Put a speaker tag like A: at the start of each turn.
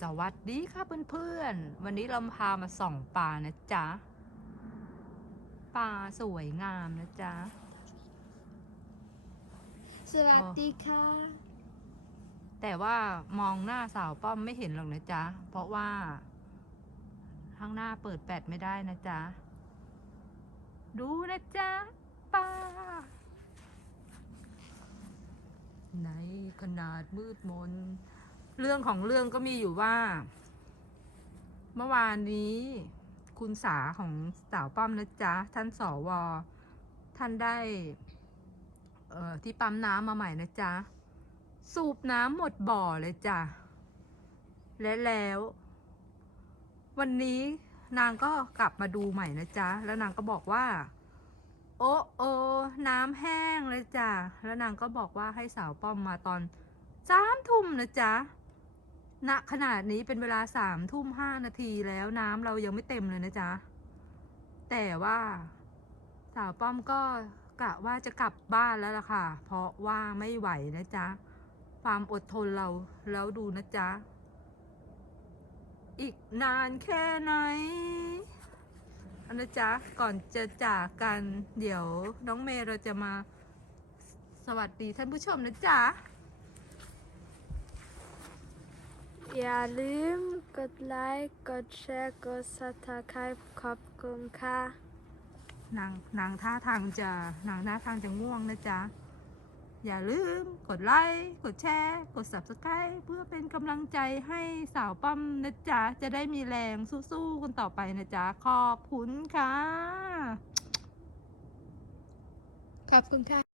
A: สวัสดีค่ะเพื่อนๆ วันนี้เราพามาส่องปลานะจ๊ะ ปลาสวยงามนะจ๊ะ
B: สวัสดีค่ะ
A: แต่ว่ามองหน้าสาวป้อมไม่เห็นหรอกนะจ๊ะ เพราะว่า ข้างหน้าเปิดแปดไม่ได้นะจ๊ะ ดูนะจ๊ะปลาในขนาดมืดมน เรื่องของเรื่องก็มีอยู่ว่า เมื่อวานนี้คุณสาของสาวป้อมนะจ๊ะ ท่านสอวอท่านได้ เอ่อ ที่ปั๊มน้ำมาใหม่นะจ๊ะ สูบน้ำหมดบ่อเลยจ้ะ และแล้ว วันนี้นางก็กลับมาดูใหม่นะจ๊ะ แล้วนางก็บอกว่า โอ้โอน้ำแห้งเลยจ้ะ แล้วนางก็บอกว่าให้สาวป้อมมาตอนสามทุ่มนะจ๊ะ ณขนาดนี้เป็นเวลาสามทุ่มห้านาทีแล้วน้ำเรายังไม่เต็มเลยนะจ๊ะ แต่ว่าสาวป้อมก็กะว่าจะกลับบ้านแล้วล่ะค่ะ เพราะว่าไม่ไหวนะจ๊ะ ความอดทนเราแล้วดูนะจ๊ะ อีกนานแค่ไหนอนะจ๊ะ ก่อนจะจากกันเดี๋ยวน้องเมย์เราจะมาสวัสดีท่านผู้ชมนะจ๊ะ
B: อย่าลืมกดไลค์ กดแชร์ กด subscribe ขอบคุณค่ะ
A: นางนางท่าทางจะนางท่าทางจะง่วงนะจ๊ะ อย่าลืมกดไลค์ กดแชร์ กด subscribe เพื่อเป็นกำลังใจให้สาวป้อมนะจ๊ะ จะได้มีแรงสู้ๆกันต่อไปนะจ๊ะ ขอบคุณค่ะ
B: ขอบคุณค่ะ